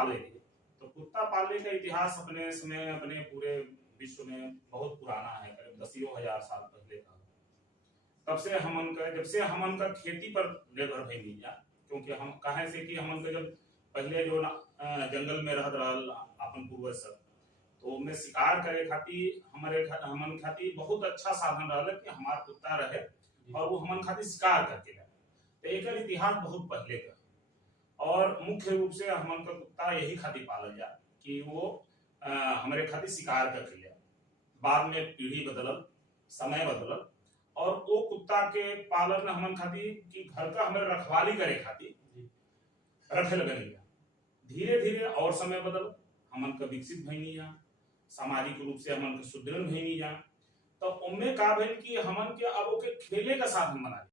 पाले थे। तो कुत्ता पालने का इतिहास अपने समय अपने पूरे विश्व में बहुत पुराना है, करीब 10,000 साल पहले का। तब से जब से हमन का खेती पर निर्भर भइल जा, क्योंकि हम कहे से कि हमन का जब पहले जो जंगल में रहत रहल अपन पूर्वज सब, तो में शिकार करे खातिर हमन खातिर बहुत अच्छा साधन रहल कि हमार कुत्ता रहे और वो हमन खातिर शिकार करके जाए। तो एक इतिहास बहुत पहले का, और मुख्य रूप से हमन का कुत्ता यही खातिर पालल जा कि वो हमारे खातिर शिकार करके जाए। बाद में पीढ़ी बदलल, समय बदलल, और वो कुत्ता के पालन हमन खातिर कि घर का हमें रखवाली करे खातिर रखे लगन। धीरे धीरे और समय बदल, हमन का विकसित भइनी जा, सामाजिक रूप से हमन का सुदृढ़ भइनी जा। तो उनमें का भइल कि हमन के अब ओके खेले का साधन बना।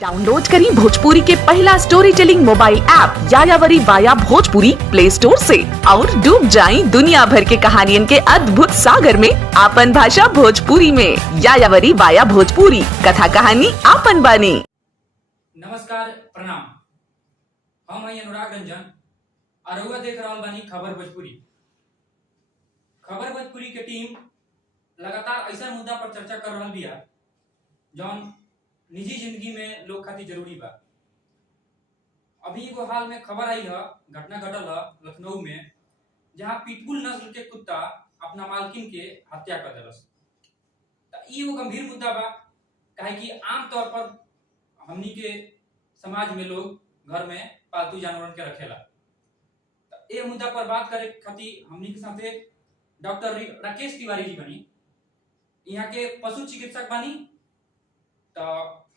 डाउनलोड करें भोजपुरी के पहला स्टोरी टेलिंग मोबाइल ऐप यायावरी वाया भोजपुरी प्ले स्टोर से और डूब जाएं दुनिया भर के कहानियन के अद्भुत सागर में आपन भाषा भोजपुरी में। यायावरी वाया भोजपुरी, कथा कहानी आपन बानी। नमस्कार, प्रणाम। हम हैं अनुराग रंजन और रउआ देख रहल बानी खबर भोजपुरी। खबर भोजपुरी के टीम लगातार ऐसा मुद्दा पर चर्चा कर रहल बिया जौन निजी जिंदगी में लोग खातिर जरूरी बा। अभी एगो हाल में खबर आई है, घटना घटल है लखनऊ में, जहां पिटबुल नस्ल के कुत्ता अपना मालकिन के हत्या कर दिलस। तो ई एगो गंभीर मुद्दा बा, काहे कि आमतौर पर हमनी के समाज में लोग घर में पालतू जानवरन के रखेला। तो ये मुद्दा पर बात करे खातिर हमनी के साथे डॉक्टर राकेश तिवारी जी बनी, यहाँ के पशु चिकित्सक बनी। तो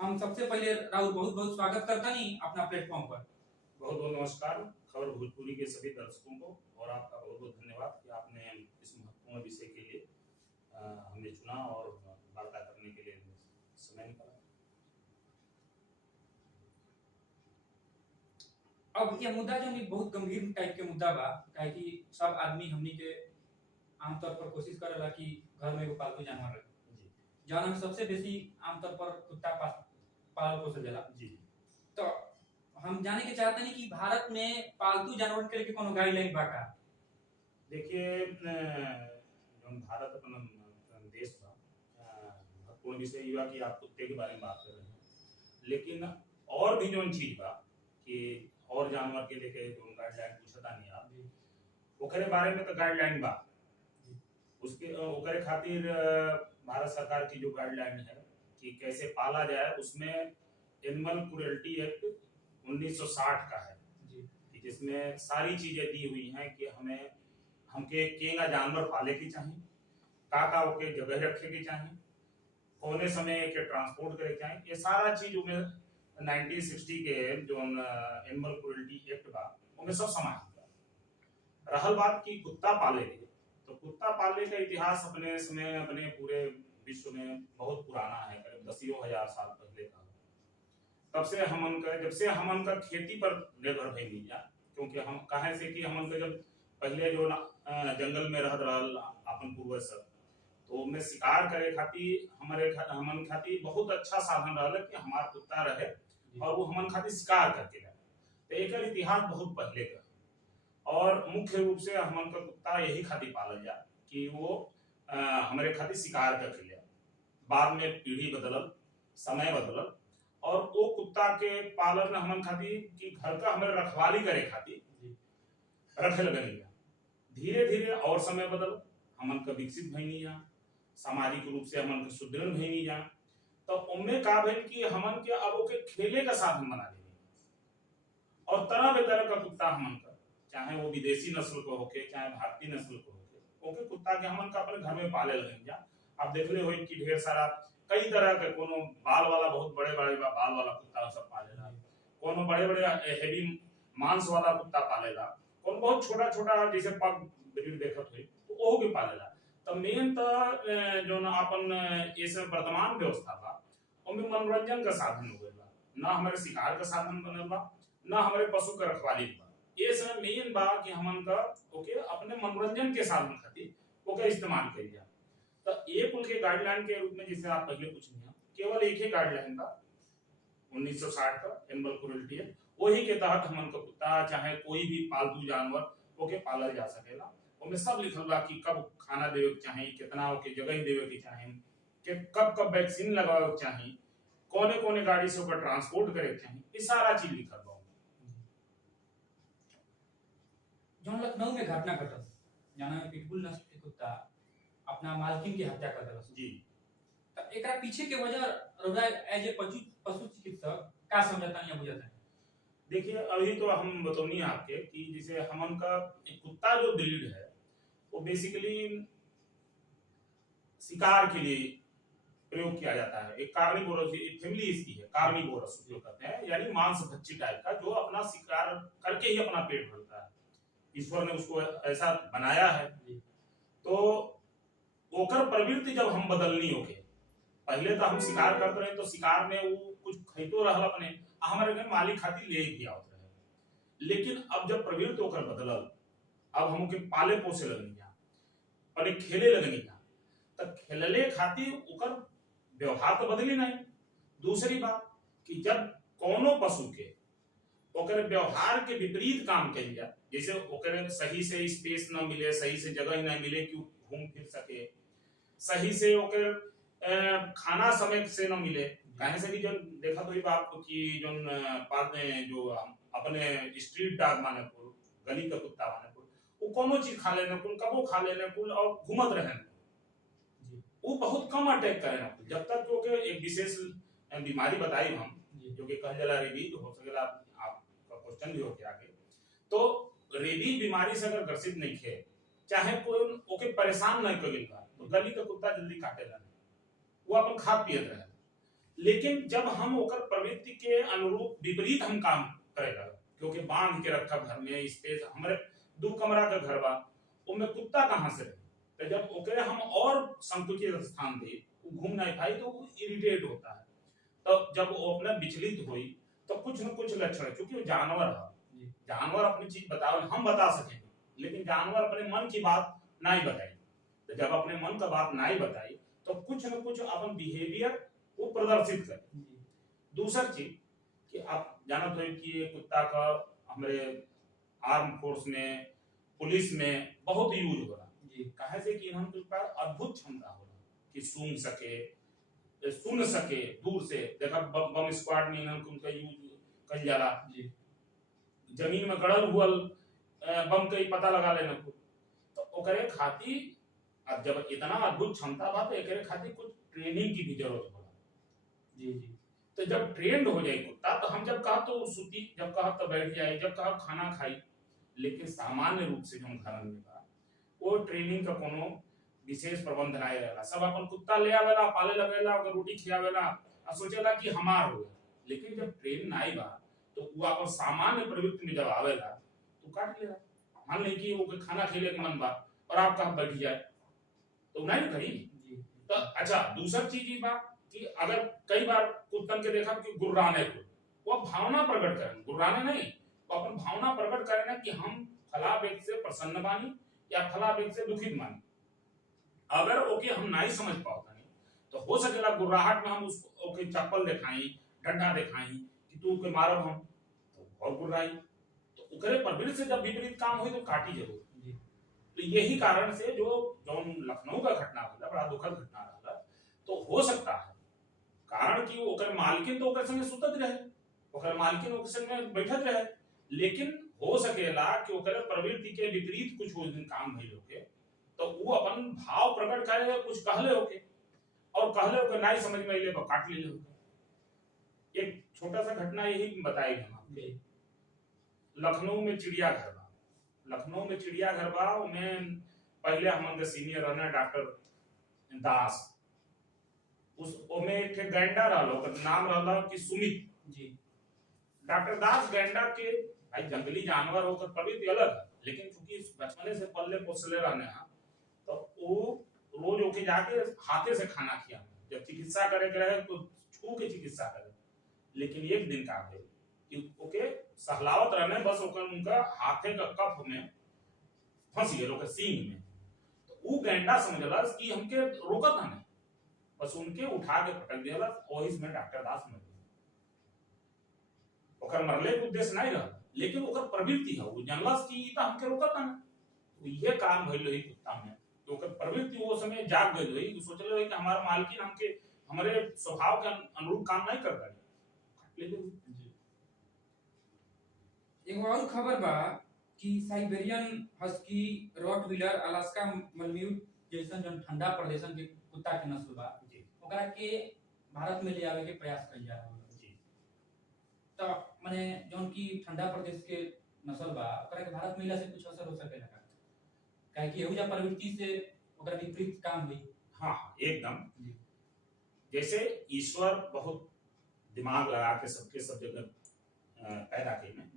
हम सबसे पहले राहुल बहुत बहुत स्वागत करता नहीं अपना प्लेटफॉर्म पर। बहुत बहुत नमस्कार खबर भोजपुरी के सभी दर्शकों को, और आपका बहुत बहुत धन्यवाद कि आपने इस महत्वपूर्ण विषय के लिए हमें चुना और वार्ता करने के लिए समय निकाला। अब यह मुद्दा जो बहुत गंभीर टाइप के मुद्दा बा, काहे कि सब आदमी हमनी के आमतौर पर कोशिश करेला कि घर में एगो पालतू जानवर रखे, जौन हम सबसे बेसी आमतौर पर कुत्ता पालल पोसल जाला जी। तो हम जाने के चाहते हैं कि भारत में पालतू जानवर के लिए कोनो गाइडलाइन बा का? देखिए, जो भारत अपन देश बा, महत्वपूर्ण विषय ये बा कि आप कुत्ते के बारे में बात कर रहे हैं, लेकिन और भी जो चीज बा कि और जानवर के लेके जो गाइडलाइन पूछता नहीं आप, ओकरे बारे में तो गाइडलाइन बा। उसके ओकरे खातिर भारत सरकार की जो गाइडलाइन है कि कैसे पाला जाए, उसमें एनिमल क्रूएल्टी एक्ट 1960 का है जी, जिसमें सारी चीजें दी हुई हैं कि हमके केगा जानवर पाले की चाहिए, का ओके जगह रखे की चाहिए, कौने समय के ट्रांसपोर्ट करे चाहिए। ये सारा चीज में 1960 के जो एनिमल क्रूएल्टी एक्ट बा उनमें सब समाहित। रहल बात की कुत्ता पाले, तो कुत्ता पालने का इतिहास अपने समय अपने पूरे विश्व में बहुत पुराना है, करीब 10,000 साल पहले का। तब से जब से हमन का खेती पर निर्भर भइल जा, क्योंकि हम कहे से कि हमन का जब पहले जो जंगल में रहत रहल अपन पूर्वज सब, तो में शिकार करे खातिर हमन खातिर बहुत अच्छा साधन रहल कि हमार कुत्ता रहे और वो हमन खातिर शिकार करके जाए। तो एक इतिहास बहुत पहले का, और मुख्य रूप से हमन का कुत्ता यही खातिर पालल जा कि वो हमारे खातिर शिकार करके जाए। बाद में पीढ़ी बदलल, समय बदलल, और वो कुत्ता के पालन हमन खातिर कि घर का हमें रखवाली करे खातिर रखे लगन। धीरे धीरे और समय बदल, हमन का विकसित भइनी जा, सामाजिक रूप से हमन का सुदृढ़ भइनी जा। तो उनमें का भइल कि हमन के अब ओके खेले का साधन बना देनी, और तरह बेतरह का कुत्ता हमन का, चाहे वो विदेशी नस्ल को होके चाहे भारतीय नस्ल को होके, ओके कुत्ता के हमन का अपने घर में पाले लगन जा। आप देखले हो कि ढेर सारा कई तरह के, कोनो बाल वाला बहुत बड़े बड़े बाल वाला कुत्ता सब पालेला, कोनो बड़े बड़े हेवी मांस वाला कुत्ता पालेला, कोनो बहुत छोटा छोटा जैसे पग ब्रीड देखत हुई तो वो भी पालेला। तो मेन तो जो अपन इस वर्तमान व्यवस्था बा उनमें मनोरंजन का साधन हो गइल बा, ना हमारे शिकार का साधन बनल बा, ना हमारे पशु का रखवाली बा। ये सब मेन बा कि हमन का ओके अपने मनोरंजन के साधन खातिर ओके इस्तेमाल कइल जा। तो ये कुल के गाइडलाइन के रूप में, जिसे आप पहले पूछनी है, केवल एक ही गाइडलाइन था 1960 का एनिमल क्रूरल्टी है, वही के तहत हमन का कुत्ता चाहे कोई भी पालतू जानवर ओके पालल जा सकेला। ओमे सब लिखल बा कि कब खाना देवे के चाही, कितना ओके जगह देवे के चाही, कि कब कब वैक्सीन लगावे के चाही, कौने कौने गाड़ी से ओकर ट्रांसपोर्ट करे के चाही, ये सारा चीज लिखल बा। जौन लखनऊ में घटना घटल जाना में पिटबुल नस्ल के कुत्ता अपना मालकिन की हत्या कर देलस जी, त एकरा पीछे के वजह रउरा एज ए पशु चिकित्सक का समझता या बुझता है? देखिए अभी तो हम बतौनी आपके कि जैसे हमन का एक कुत्ता जो ब्रीड है वो बेसिकली शिकार के लिए प्रयोग किया जाता है। एक कार्निवोरस, एक फैमिली इसकी है, कार्निवोरस जो कहते हैं, यानी मांस भक्षी टाइप का, जो अपना शिकार करके ही अपना पेट भरता है। ईश्वर ने उसको ऐसा बनाया है। तो ओकर प्रवृत्ति जब हम बदलनी होके, पहले तो हम शिकार करते रहे तो शिकार में वो कुछ खैतो रहल अपने, हमारे घर मालिक खातिर ले भी आवत रहे। लेकिन अब जब प्रवृत्ति ओकर बदलल, अब हमके पाले पोसे लगनी जा, और खेले लगनी जा, तब खेलले खातिर ओकर व्यवहार तो बदली नहीं। दूसरी बात कि जब कोनो पशु के ओकर व्यवहार के विपरीत काम कइल जाए, जैसे ओकर सही से स्पेस न मिले, सही से जगह न मिले कि घूम फिर सके, सही से ओकर खाना समय से न मिले, कहीं से भी जो देखा तो बात कि जो पालते हैं जो अपने स्ट्रीट डॉग माने कुल, गली का कुत्ता माने कुल, वो कोनो चीज खा लेने कुल, कबो खा लेने कुल और घूमत रहे, वो बहुत कम अटैक करे ना, जब तक तो के एक विशेष बीमारी बताई हम जो कि कहल जाला रेबीज, हो सकेला आपका क्वेश्चन भी होके आगे। तो रेबीज बीमारी से अगर ग्रसित नहीं थे, चाहे कोई ओके परेशान नहीं करेगा, तो गली का कुत्ता जल्दी काटेला नहीं, वो अपन खा पियत रहे। लेकिन जब हम ओकर प्रवृत्ति के अनुरूप विपरीत हम काम करेगा, क्योंकि बांध के रखा घर में स्पेस, हमारे 2 कमरा का घर बा, उनमें कुत्ता कहाँ से रहे, तो जब ओकरे हम और संकुचित स्थान दे, वो घूम नहीं पाई तो वो इरिटेट होता है। तो जब वो अपने विचलित हुई तो कुछ न कुछ लक्षण, क्योंकि वो जानवर है, जानवर अपनी चीज बताओ हम बता सकेंगे, लेकिन जानवर अपने मन की बात नहीं बताई। तो जब अपने मन का बात नहीं बताई तो कुछ न कुछ अपन बिहेवियर वो प्रदर्शित करे। दूसरी चीज कि आप जानते हो कि कुत्ता का हमारे आर्म फोर्स में, पुलिस में बहुत यूज हो रहा है, कहे से कि इन्होंने के पास अद्भुत क्षमता हो रहा कि सूंघ सके, सुन सके दूर से। देखा बम स्क्वाड में इन्होंने उनका यूज कर जाला, जमीन में गड़ल हुआ बम का पता लगा लेना को, तो ओकरे खातिर अब जब इतना अद्भुत क्षमता बा तो एकरे खातिर कुछ ट्रेनिंग की भी जरूरत होला। जी। तो जब ट्रेंड हो जाए कुत्ता, तो हम जब कहा तो सुती, जब कहा तो बैठ जाए, जब कहा खाना खाई। लेकिन सामान्य रूप से जो घर में बा वो ट्रेनिंग का कोनो विशेष प्रबंध नहीं रहेला। सब अपन कुत्ता ले आवेला, पाले लगेला, ओकर रोटी खियावेला और सोचेला कि हमार हो। लेकिन जब ट्रेन नहीं बा तो वो अपन सामान्य प्रवृत्ति में जब आवेला तो काट लेला। मान ली कि वो खाना खेले के मन बा और आप कहा बैठ जाए तो नहीं करी। तो अच्छा, दूसरी चीज ये बा कि अगर कई बार कुत्तन के देखा कि गुर्राने को, वो भावना प्रकट करें, गुर्राने नहीं, वो अपन भावना प्रकट करें कि हम फला व्यक्ति से प्रसन्न बानी या फला व्यक्ति से दुखित बानी। अगर ओके हम नहीं समझ पाता नहीं तो हो सकेला गुर्राहट में हम उसको ओके चप्पल दिखाई, डंडा दिखाई कि तू के मारब हम, तो और गुर्राई, तो ओकरे प्रवृत्ति से जब विपरीत काम हुई तो काटी जरूर। तो यही कारण से जो लखनऊ का घटना हुआ बड़ा दुखद घटना रहा, तो हो सकता है कारण कि ओकर मालकिन तो ओकर संगे सुतत रहे, ओकर मालकिन ओकर संगे बैठत रहे, लेकिन हो सकेला कि ओकर प्रवृत्ति के विपरीत कुछ उस दिन काम भइल होके, तो वो अपन भाव प्रकट करे, कुछ कहले होके और कहले होके नहीं समझ में आइले काट ले होके। एक छोटा सा घटना यही बताई हम आपके। लखनऊ में चिड़ियाघर बा, लखनऊ में चिड़ियाघर बा, उनमें पहले हमन के सीनियर रहना डॉक्टर दास, उस ओमे एक गैंडा रहलो, ओकर नाम रहला कि सुमित जी। डॉक्टर दास गैंडा के भाई जंगली जानवर होकर प्रवृत्ति अलग है, लेकिन चूंकि बचपने से पल्ले पोसले रहने हैं तो वो रोज ओके जाके हाथे से खाना खिया, जब चिकित्सा करे के रहे तो छू के चिकित्सा करे। लेकिन एक दिन का है कि ओके सहलावत रहने, बस ओकर उनका हाथे का कफ में फंस गए ओकर सींग में, तो वो गैंडा समझला कि हमके रोकत नहीं, बस उनके उठा के पटक दिया, वही में डॉक्टर दास मर गए। ओकर मरले के उद्देश्य नहीं रहा, लेकिन ओकर प्रवृत्ति है, वो जानलस कि ई त हमके रोकता ना, तो ये काम भइल रही कुत्ता में, तो ओकर प्रवृत्ति वो समय जाग गई रही, तो सोचले रही कि हमारा मालकिन हमके हमारे स्वभाव के अनुरूप काम नहीं करता है। एगो और खबर बा कि साइबेरियन हस्की, रॉटवीलर, अलास्का मलम्यूट जैसन जन ठंडा प्रदेशन के कुत्ता के नस्ल बा, ओकरा के भारत में ले आवे के प्रयास कइल जा रहल है। तो माने जौन की ठंडा प्रदेश के नस्ल बा, ओकरा के भारत में ले से कुछ असर हो सकेला का? काहे कि एहुजा प्रवृत्ति से ओकरा विपरीत काम हुई। हाँ एकदम, जैसे ईश्वर बहुत दिमाग लगा के सबके सब जगह पैदा की में,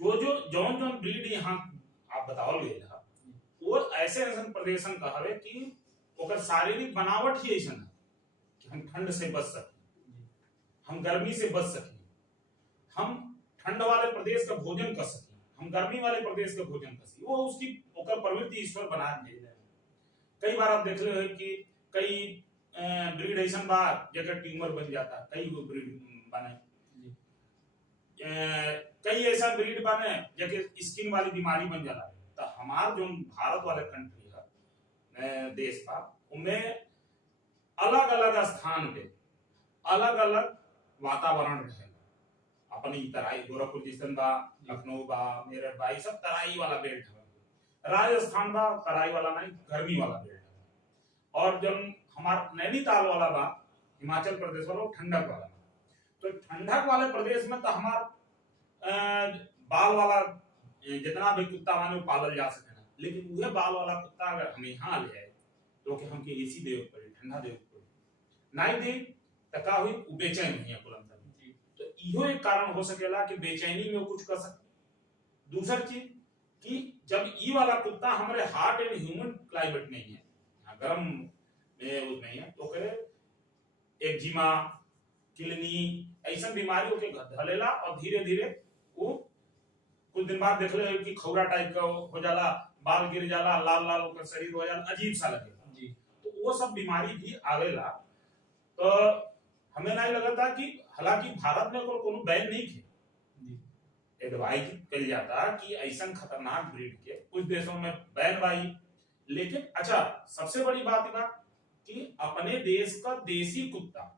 जो जौन जौन ब्रीड यहाँ आप बताओ गए था, वो ऐसे प्रदेशन का हवे कि ओकर शारीरिक बनावट ही ऐसा है कि हम ठंड से बच सकें, हम गर्मी से बच सकें, हम ठंड वाले प्रदेश का भोजन कर सकें, हम गर्मी वाले प्रदेश का भोजन कर सकें। वो उसकी ओकर प्रवृत्ति ईश्वर बना दे रहे हैं। कई बार आप देख रहे हो कि कई ब्रीड ऐसा बा जगह ट्यूमर बन जाता, कई वो ब्रीड बने, कई ऐसा ब्रीड बने जगह स्किन वाली बीमारी बन जाला। तो हमार जो भारत वाले कंट्री है, देश का, उनमें अलग अलग स्थान पे अलग अलग वातावरण रहेगा। अपनी तराई गोरखपुर जैसन बा, लखनऊ बा, मेरठ बा, सब तराई वाला बेल्ट है। राजस्थान बा तराई वाला नहीं, गर्मी वाला बेल्ट है। और जब हमारा नैनीताल वाला बा, हिमाचल प्रदेश वाला, ठंडक वाला। तो ठंडक वाले प्रदेश में तो हमार बाल वाला जितना भी कुत्ता माने पालल जा सके ना, लेकिन वह बाल वाला कुत्ता अगर हम यहाँ ले आए तो कि हमके एसी देव पड़े, ठंडा देव पड़े, नहीं दे तो का हुई बेचैन हुई कुलम। तो इहो एक कारण हो सकेला कि बेचैनी में वो कुछ कर सके। दूसरा चीज कि जब ई वाला कुत्ता हमारे हार्ट एंड ह्यूमन क्लाइमेट नहीं है, गर्म में वो नहीं है, तो करे एक्जिमा, किलनी ऐसा बीमारियों के धलेला और धीरे धीरे वो कुछ दिन बाद देख ले कि खौरा टाइप का हो जाला, बाल गिर जाला, लाल लाल होकर शरीर हो जाला, अजीब सा लगेगा। तो वो सब बीमारी भी आवेला। तो हमें नहीं लगा था कि हालांकि भारत में कोनो बैन नहीं थे, एडवाइज कल जाता कि ऐसा खतरनाक ब्रीड के कुछ देशों में बैन भाई। लेकिन अच्छा सबसे बड़ी बात कि अपने देश का देसी कुत्ता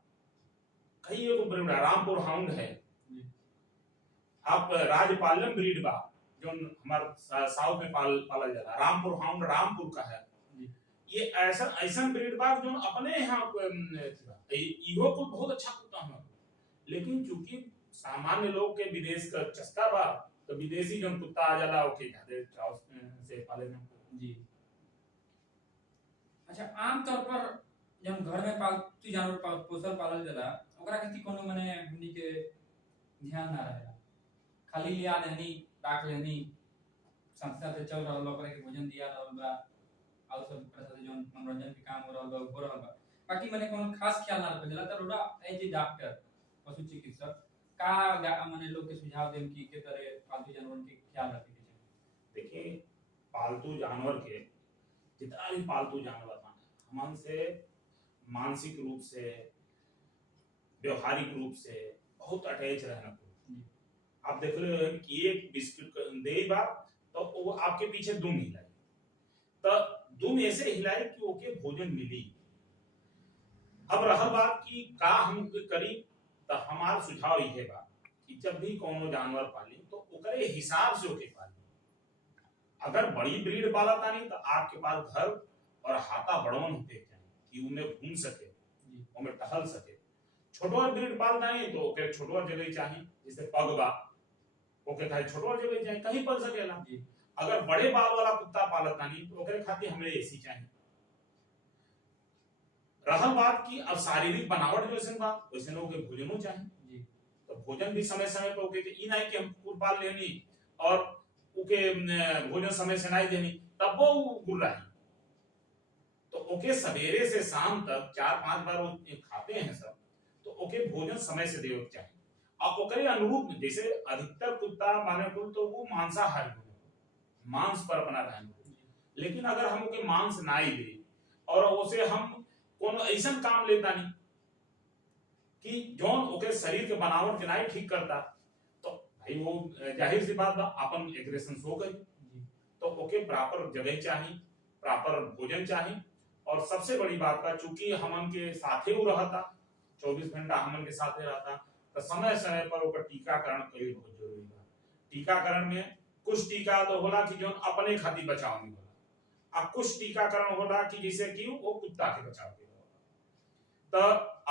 कई एगो ब्रीड रामपुर हाउंड है, आप राजपालम ब्रीड बा जो हमार साउथ में पाला जाला, रामपुर हाउंड रामपुर का है। ये ऐसा ऐसा ब्रीड बा जो अपने यहाँ इहो को बहुत अच्छा कुत्ता है, लेकिन चूंकि सामान्य लोग के विदेश का चस्का बा, तो विदेशी जो कुत्ता आ जाला ओके ज्यादा चाव से पाले ना। जी अच्छा, आमतौर पर जब घर में पालतू जानवर पोसल पालल जाला, ओकरा खातिर कोनो माने हमनी के ध्यान ना रहेला, खाली लिया देनी, राख लेनी, संस्था से चल रहल बा, ओकरा के भोजन दिया रहल बा, और सब प्रकार से जो मनोरंजन के काम हो रहल बा, बाकी माने कोनो खास ख्याल ना रखल जाला। त रोडा एज ए डॉक्टर, पशु चिकित्सक का माने लोग के सुझाव देम कि के तरह पालतू जानवर के ख्याल रखे के चाहिए। देखिए पालतू जानवर के जितना भी पालतू जानवर हमन से मानसिक रूप से, व्यवहारिक रूप से बहुत अटैच रहना। आप देख रहे हो कि एक बिस्कुट दे बा तो वो आपके पीछे दुम हिलाए, तो दुम ऐसे हिलाए कि ओके भोजन मिली। अब रहा बात कि का हम करी, तो हमारा सुझाव ये बा कि जब भी कोनो जानवर पाली तो ओकरे हिसाब से ओके पाली। अगर बड़ी ब्रीड पाला तानी तो आपके पास घर और हाथा बड़वन होते चाहिए कि उनमें घूम सके, उनमें टहल सके। छोटवर ब्रीड पाल तानी तो ओके छोटवर जगह चाहिए, जैसे पग बा ओके खाली छोटवर जगह चाहिए, कहीं पल सकेला। अगर बड़े बाल वाला कुत्ता पालत तानी तो ओकरे खातिर हमें एसी चाहिए। रहा बात की अब शारीरिक बनावट जैसे बा वैसे ओके भोजनो चाहिए, तो भोजन भी समय समय पे ओके ई नहीं कि हम कुकुर पाल लेनी और ओके भोजन समय से नहीं देनी तब वो गुड़ रही। तो ओके सवेरे से शाम तक 4-5 बार वो खाते हैं सब, तो ओके भोजन समय से देवे चाहिए। अब ओकरे अनुरूप जैसे अधिकतर कुत्ता माने कुल तो वो मांसाहारी हो, मांस पर अपना रहेंगे। लेकिन अगर हम ओके मांस ना ही दे और उसे हम कोनो ऐसा काम लेता नहीं कि जौन ओके शरीर के बनावट के नहीं ठीक करता, तो भाई वो जाहिर सी बात बा अपन एग्रेशन हो गई। तो ओके प्रॉपर जगह चाहिए, प्रॉपर भोजन चाहिए, और सबसे बड़ी बात बा चूंकि हमन के साथे वो रहता, 24 घंटा हमन के साथे रहता, तो समय समय पर ओकर टीकाकरण कईल बहुत जरूरी बा। टीकाकरण में कुछ टीका तो होला कि जौन अपने खातिर बचाव में होला, अब कुछ टीकाकरण होला कि जैसे कि वो कुत्ता के बचाव के होला। तो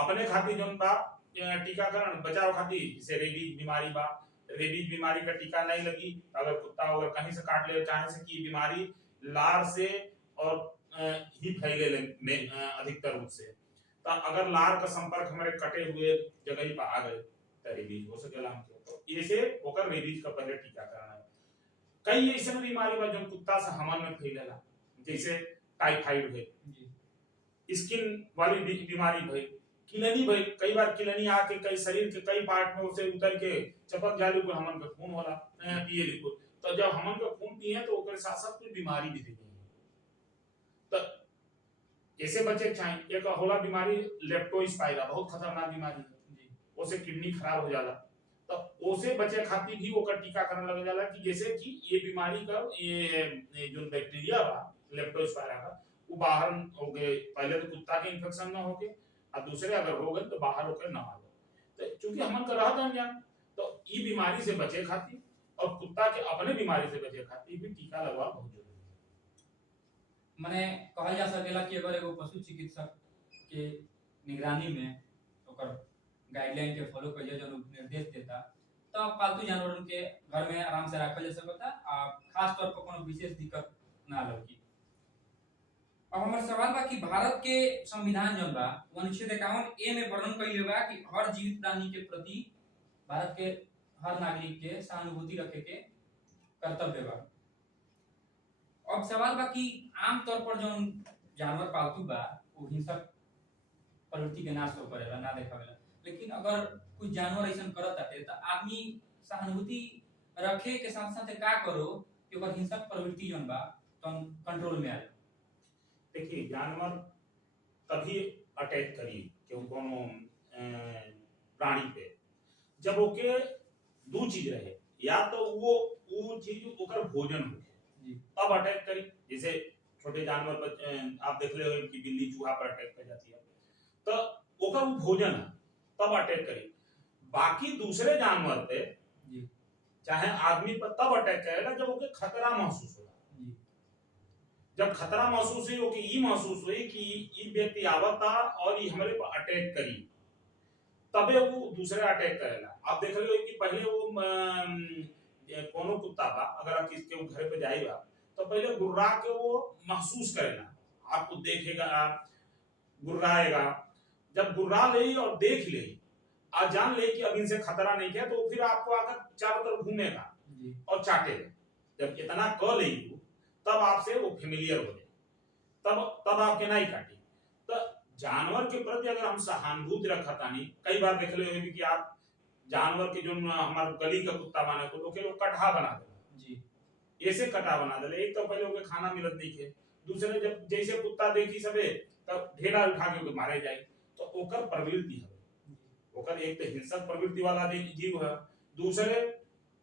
अपने खातिर जौन बा टीकाकरण बचाव खातिर, जैसे रेबीज बीमारी बा, रेबीज बीमारी का टीका नहीं लगी, अगर कुत्ता अगर कहीं से काट ले, चाहे से कि बीमारी लार से और ही फैले में अधिकतर रूप से, तो अगर लार का संपर्क हमारे कटे हुए जगह पर आ गए तो रेबीज हो सकेला हमके। तो ऐसे होकर रेबीज का पहले टीकाकरण है। कई ऐसे बीमारी बा जो कुत्ता से हमन में फैलेला, जैसे टाइफाइड है, स्किन वाली बीमारी भई, किलनी भई, कई बार किलनी आके कई शरीर के कई पार्ट में उसे उतर के चपक जालू को हमन का खून होला पिए लिखो, तो जब हमन का खून पिए तो ओकरे साथ साथ कोई बीमारी भी दिखे। तो ऐसे बचे चाहिए। एक होला बीमारी लेप्टोस्पाइरा, बहुत खतरनाक बीमारी है, उसे किडनी खराब हो जाला, तो उसे बचे खातिर भी ओकर टीकाकरण लग जाला कि जैसे कि ये बीमारी का ये जो बैक्टीरिया बा लेप्टोस्पाइरा का वो बाहर हो गए, पहले तो कुत्ता के इन्फेक्शन ना हो गए और दूसरे अगर हो गए तो बाहर होकर ना आ जाए। तो चूंकि हमन का रहत अनजान, तो ये बीमारी से बचे खातिर और कुत्ता के अपने बीमारी से बचे खातिर भी टीका लगवा बहुत जरूरी है। माने कहल जा सकेला कि अगर एगो पशु चिकित्सक के निगरानी में ओकर गाइडलाइन के फॉलो कइले जो निर्देश देता, तो पालतू जानवरन के घर में आराम से रखल जा सकता आ खास तौर पर कोनो विशेष दिक्कत ना लगी। अब हमार सवाल बा कि भारत के संविधान जौन बा अनुच्छेद 51A में वर्णन कइले बा कि हर जीवित प्राणी के प्रति भारत के हर नागरिक के सहानुभूति रखे के कर्तव्य बा। अब सवाल बा कि आम तौर पर जौन जानवर पालतू बा वो हिंसक प्रवृत्ति के नाश तो करेला, ना देखावेला, लेकिन अगर कुछ जानवर ऐसा करत आते तो आदमी सहानुभूति रखे के साथ साथ का करो कि ओकर हिंसक प्रवृत्ति जौन बा तो कंट्रोल में आए। देखिए जानवर तभी अटैक करी क्यों कोनो प्राणी पे जब ओके दो चीज रहे, या तो वो चीज ओकर भोजन हो तब अटैक करी। जैसे छोटे जानवर पर आप देख ले हो कि बिल्ली चूहा पर अटैक कर जाती है, तो ओकर वो भोजन है तब अटैक करी। बाकी दूसरे जानवर पे चाहे आदमी पर तब अटैक करेगा जब ओके खतरा महसूस होगा। जब खतरा महसूस हुई, ओके ये महसूस हुई कि ये व्यक्ति आवता और ये हमारे पर अटैक करी, तबे वो दूसरे अटैक करेगा। आप देख रहे हो कि पहले वो कोनो कुत्ता बा अगर किसके वो घर पे जाएगा तो पहले गुर्रा के वो महसूस करेगा, आपको देखेगा, गुर्राएगा। जब गुर्रा ले और देख ले और जान ले कि अब इनसे खतरा नहीं है, तो फिर आपको आकर चारों तरफ घूमेगा और चाटेगा। जब इतना क ले तब आपसे वो फेमिलियर हो जाए, तब आपके नहीं काटे। तो जानवर के प्रति अगर हम सहानुभूति रखता नहीं, कई बार देख ले कि आप जानवर के जो हमारे गली का कुत्ता बने को लोग कटहा बना दे, ऐसे कटा बना दे। एक तो पहले ओके खाना मिलत नहीं है, दूसरे जब जैसे कुत्ता देखी सबे तब ढेरा उठा के ओके मारे जाए, तो ओकर प्रवृत्ति है, ओकर एक तो हिंसक प्रवृत्ति वाला जीव है, दूसरे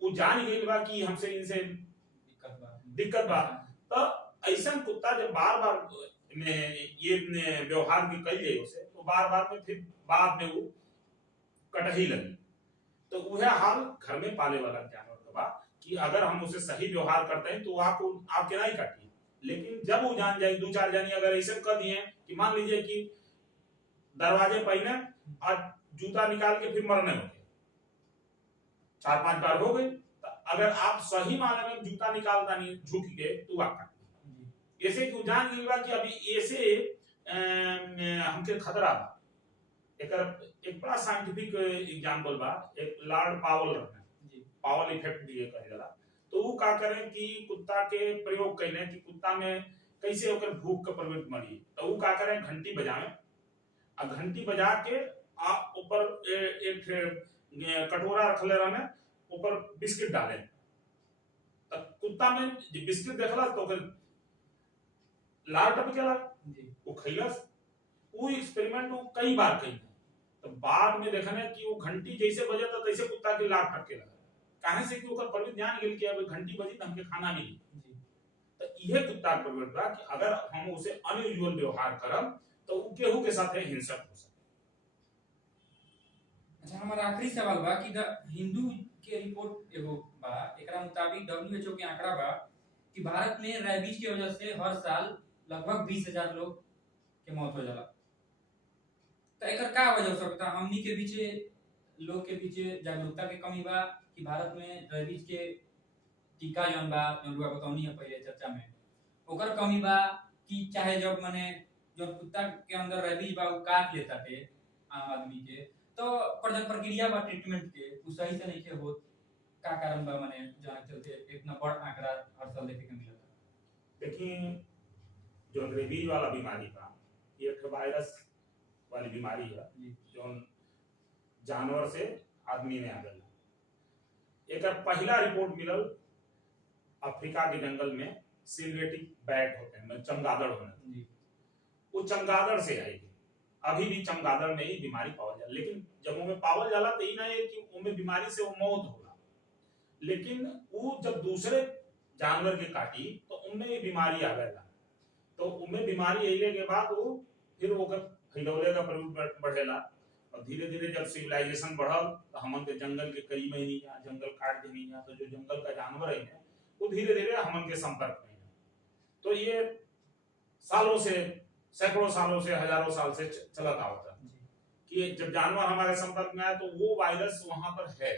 वो जान गई बा कि हमसे इनसे दिक्कत बा। तो ऐसा कुत्ता जब बार बार में ये व्यवहार भी कई जाए उसे, तो बार बार में फिर बाद में वो कटही लगी। तो वह हाल घर में पाले वाला जानवर का बा कि अगर हम उसे सही व्यवहार करते हैं तो आपको आपके नहीं काटी, लेकिन जब वो जान जाए, दो चार जानी अगर ऐसे कर दिए कि मान लीजिए कि दरवाजे पहने और जूता निकाल के फिर मरने हो गए, 4-5 बार हो गई, तो अगर आप सही माने में जूता निकालता नहीं झुक के तो आप काट ऐसे क्यों जान गई कि अभी ऐसे हमके खतरा बा। एक बड़ा साइंटिफिक एग्जांपल बा, एक लॉर्ड पावल रहना, पावल इफेक्ट भी कहे जाला। तो वो का करें कि कुत्ता के प्रयोग कइने कि कुत्ता में कैसे होकर भूख का प्रवृत्ति मरी, तो वो का करें घंटी बजाएं और घंटी बजा के आप ऊपर एक कटोरा रख ले रहने, ऊपर बिस्किट डालें, तो कुत्ता में बिस्किट देखला तो फिर लार टपकेला, वो खइलस। वो एक्सपेरिमेंट वो कई बार कई, तो बाद में देखने कि वो घंटी जैसे बजे तो तैसे कुत्ता के लात टपके लगा, काहे से कि ओकर पर ध्यान गेल कि अब घंटी बजी त हमके खाना मिली। तो यह कुत्ता के प्रवृत्ति बा कि अगर हम उसे अनयूजुअल व्यवहार करब तो उ केहू के साथ हिंसक हो सके। अच्छा, हमारा आखिरी सवाल बा कि द हिंदू के रिपोर्ट एगो बा, एकरा मुताबिक WHO के आंकड़ा बा कि भारत में रेबीज की वजह से हर साल लगभग 20,000 लोग के मौत हो जाला। तो एकर का वजह हो सकता? हमनी के बीचे लोग के बीचे जागरूकता के कमी बा कि भारत में रेबीज के टीका जौन बा, जौन रुआ बतौनी है पहले चर्चा में, ओकर कमी बा कि चाहे जब मने जो कुत्ता के अंदर रेबीज बा वो काट लेता थे आम आदमी के, तो पर जब प्रक्रिया बा ट्रीटमेंट के उ सही से नहीं के होत, का कारण बा मने जहाँ चलते इतना बड़ आंकड़ा हर साल देखे के मिलता? देखिए, जो रेबीज वाला बीमारी बा ये एक वायरस वाली बीमारी है जो जानवर से आदमी में आवेला। एकर पहला रिपोर्ट मिलल अफ्रीका के जंगल में सिल्वेटिक बैट होते हैं, चमगादड़ होने, वो चमगादड़ से आई। अभी भी चमगादड़ में ही बीमारी पावल जाला, लेकिन जब उनमें पावल जाला तो ना है कि उनमें बीमारी से वो मौत होला, लेकिन वो जब दूसरे जानवर के काटी तो उनमें ये बीमारी आवेला। तो उनमें बीमारी अइले के बाद वो फिर वो फैलौले का प्रवृत्ति बढ़ेला और धीरे धीरे जब सिविलाइजेशन बढ़ल तो हमन के जंगल के कई महीने जंगल काट देनी, तो जो जंगल का जानवर है वो धीरे धीरे हमन के संपर्क में है। तो ये सालों से, सैकड़ों सालों से, हजारों साल से चलता होता कि जब जानवर हमारे संपर्क में आए तो वो वायरस वहां पर है।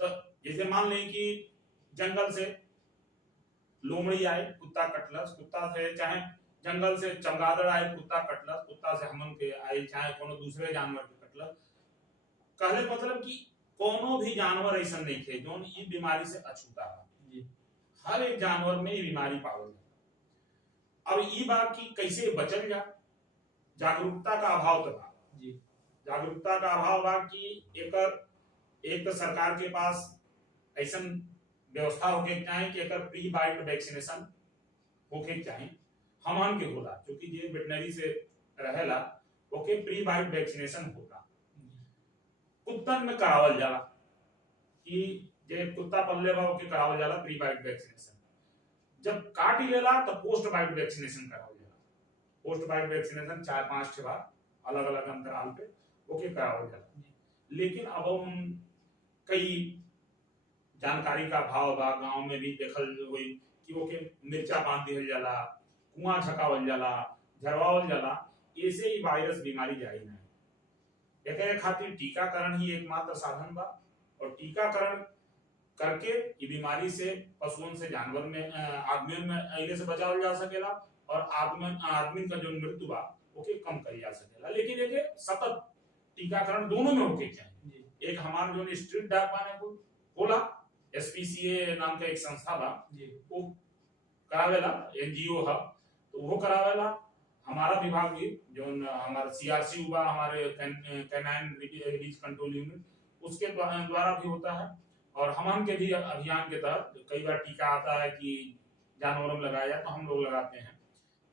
तो जैसे मान लें कि जंगल से लोमड़ी आए, कुत्ता कटलस, कुत्ता से चाहे जंगल से चमगादड़ आए, कुत्ता कटलस, कुत्ता से हमन के आए, चाहे कोनो दूसरे जानवर के कटलस, कहले मतलब कि कोनो भी जानवर ऐसा नहीं थे जो ये बीमारी से अछूता है। हर एक जानवर में ये बीमारी पावल जाता। अब ये बात की कैसे बचल जा, जागरूकता का अभाव तो बा, जागरूकता का अभाव बा कि एक तो सरकार के पास ऐसा व्यवस्था होके चाहे कि एकर प्री बाइट वैक्सीनेशन होके चाहे, हमन के होला क्योंकि जे वेटनरी से रहेला ओके प्री बाइट वैक्सीनेशन होता। कुत्तन में करावल जाला कि जे कुत्ता पल्ले बा ओके करावल जाला प्री बाइट वैक्सीनेशन। जब काट लेला तो पोस्ट बाइट वैक्सीनेशन करावल जाला। पोस्ट बाइट वैक्सीनेशन 4-5 के बाद अलग अलग अंतराल पे ओके करावल जाला। लेकिन अब हम कई जानकारी का भाव बा, गांव में भी देखल हुई कि ओके मिर्चा बांध दिहल जाला, कुआं छकावल जाला, झरवावल जाला, ऐसे ही वायरस बीमारी जाई ना। एकरे खातिर टीकाकरण ही एकमात्र साधन बा और टीकाकरण करके ये बीमारी से पशुओं से जानवर में आदमियों में अइले से बचावल जा सकेला और आदमी का जो मृत्यु बा ओके कम करी जा सकेला। लेकिन एके सतत टीकाकरण दोनों में होके चाहिए। एक हमारा जो स्ट्रीट डॉग बाने को होला, SPCA नाम का एक संस्था बा, वो करावेला, NGO है तो वो करावेला। हमारा विभाग भी जो हमारा CRC बा, हमारे कैनाइन रिलीज कंट्रोल यूनिट, उसके द्वारा भी होता है। और हम के भी अभियान के तहत कई बार टीका आता है कि जानवरों में लगाया जाए तो हम लोग लगाते हैं।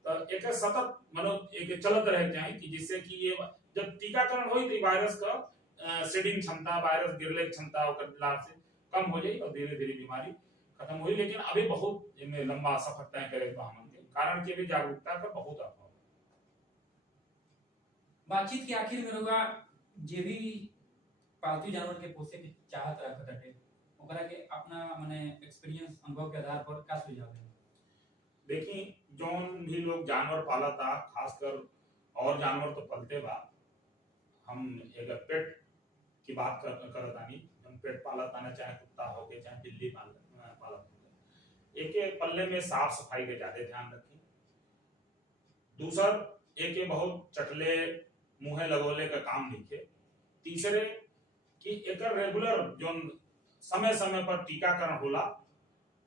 तो एक सतत मनो एक चलत रह जाए कि जिससे कि ये जब टीकाकरण हो तो वायरस का शेडिंग क्षमता, वायरस गिरले की क्षमता लाभ से कम हो जाए और धीरे धीरे बीमारी खत्म हुई। लेकिन अभी बहुत लंबा सफर तय करेगा हम के कारण के भी जागरूकता का बहुत अभाव। बातचीत के आखिर में होगा जे भी पालतू जानवर के पोसे के चाहत रखत है ओकरा के अपना माने एक्सपीरियंस अनुभव के आधार पर का सुझाव है? देखिए, जोन भी लोग जानवर पालता, खासकर और जानवर तो पलते बा, हम एक पेट की बात करतानी, हम पेट पालत आना, चाहे कुत्ता हो के चाहे बिल्ली पालत एक पल्ले में साफ सफाई के ज्यादा ध्यान रखें। दूसर एक बहुत चटले मुंहे लगोले का काम लिखे। तीसरे कि एक रेगुलर जो समय समय पर टीकाकरण होला,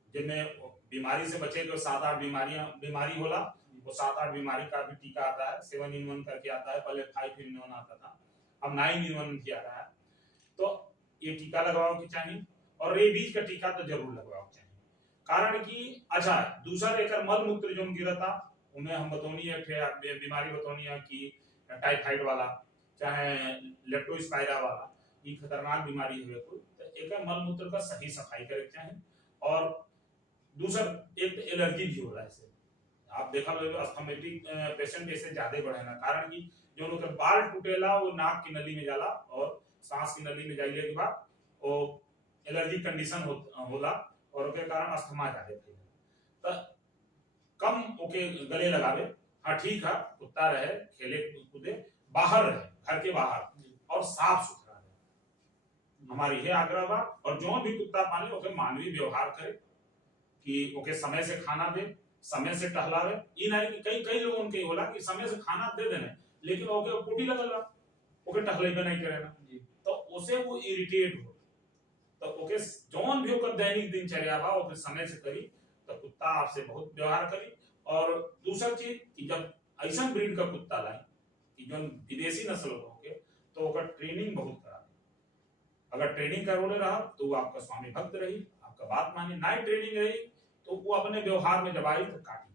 जिनमें बीमारी से बचे के 7-8 बीमारी होला, वो 7-8 बीमारी का भी टीका आता है। 7-in-1 करके आता है, पहले 5-in-1 आता था, अब 9-in-1 भी आ रहा है। तो ये टीका लगवाओ की चाहिए और रेबीज का टीका तो जरूर लगवाओ चाहिए। कारण कि अच्छा दूसरा एक मल मूत्र जो गिरता उनमें हम बतौनी है बीमारी बतौनी है कि टाइफाइड वाला, चाहे लेप्टोस्पाइरा वाला, ये खतरनाक बीमारी है कोई, तो एक मल मूत्र का सही सफाई करे के चाहे। और दूसर एक एलर्जी भी होला ऐसे, आप देखा होगा अस्थमेटिक पेशेंट ऐसे ज्यादा बढ़े ना, कारण कि जो लोग के बाल टूटेला वो नाक की नली में जाला और सांस की नली में जाइले के बाद वो एलर्जी कंडीशन होला और ओके कारण अस्थमा ज्यादा फैले। तो कम ओके गले लगावे, हाँ ठीक है कुत्ता रहे खेले कूदे, बाहर रहे घर के बाहर और साफ सुथरा रहे, हमारी ये आग्रह बा। और जो भी कुत्ता पाले ओके मानवीय व्यवहार करे, कि ओके समय से खाना दे, समय से टहलावे। ई नहीं कि कई कई लोगों के होला कि समय से खाना दे देने लेकिन ओके पोटी लगल बा, ओके टहलेबे नहीं करेना, तो उसे वो इरिटेट हो। तो ओके जौन भी ओकर दैनिक दिनचर्या बा ओके समय से करी तो कुत्ता आपसे बहुत व्यवहार करी। और दूसरा चीज कि जब ऐसा ब्रीड का कुत्ता लाए कि जो विदेशी नस्ल होके तो ओकर ट्रेनिंग बहुत करा, अगर ट्रेनिंग करोड़े रहा तो वो आपका स्वामी भक्त रही, आपका बात माने, ना ट्रेनिंग रही तो वो अपने व्यवहार में जब आई तो काटी।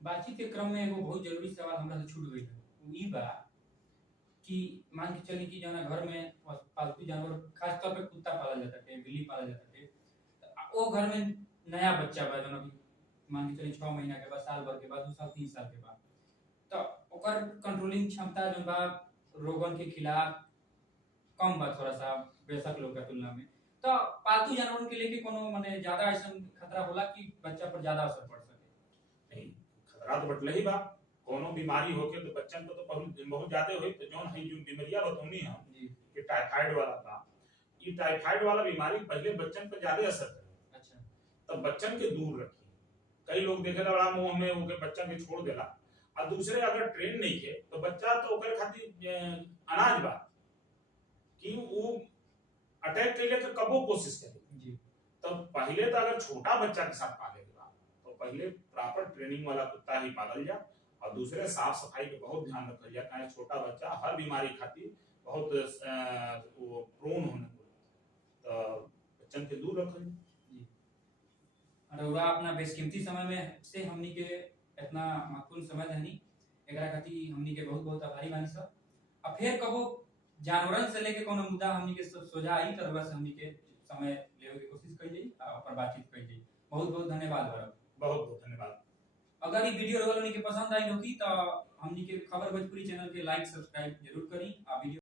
बातचीत के क्रम में एगो बहुत जरूरी सवाल हमरा से छूट गई है, वो ई बा कि मान के चली कि जना घर में पालतू जानवर खास तौर पे कुत्ता पाला जाता है, बिल्ली पाला जाता है, तो वो घर में नया बच्चा बा जना कि मान के चली 6 महीना के बाद, साल भर के बाद, 2 साल 3 साल के बाद, तो ओकर कंट्रोलिंग क्षमता जो बा रोगन के खिलाफ कम बा थोड़ा सा वयस्क लोग के तुलना में। तो पालतू जानवरों के लेके कोनो माने ज्यादा ऐसा खतरा होला कि बच्चा पर ज्यादा असर पड़ सके? नहीं, खतरा तो बटले ही बा, कोनो बीमारी होके तो बच्चन को तो बहुत ज्यादा होई। तो जौन है जो बीमारियां बतौनी है कि टाइफाइड वाला था, ये टाइफाइड वाला बीमारी पहले बच्चन पर ज्यादा असर करे। अच्छा, तो बच्चन के दूर रखिए। कई लोग देखेला बड़ा मुंह में ओके बच्चन के छोड़ देला, और दूसरे अगर ट्रेन नहीं के तो बच्चा तो ओकर खातिर अनाज बा कि वो अटैक कैले के कबो कोशिश करे जी। तो पहले तो अगर छोटा बच्चा के साथ पाले के बा तो पहले प्रॉपर ट्रेनिंग वाला कुत्ता ही पालल जा, और दूसरे साफ सफाई के बहुत ध्यान रखल जाए, काहे छोटा बच्चा हर बीमारी खातिर बहुत वो प्रोन होने को, तो बच्चन के दूर रखल जाए। रउरा अपना बेशकीमती समय में से हमनी के इतना महत्वपूर्ण समय देनी, एकरा खातिर हमनी के बहुत बहुत आभारी बानी सब। अब फिर कबो जानवरन से लेके कोनो मुद्दा हमनी के सोझा आई तो रउरा से हमनी के समय लेवे के कोशिश कइल जाई और पर बातचीत कइल जाई। बहुत बहुत धन्यवाद रउरा। बहुत बहुत धन्यवाद। अगर ये वीडियो रउरा लोगन के पसंद आई होगी तो हमनी के खबर भोजपुरी चैनल के लाइक सब्सक्राइब जरूर करी, आ वीडियो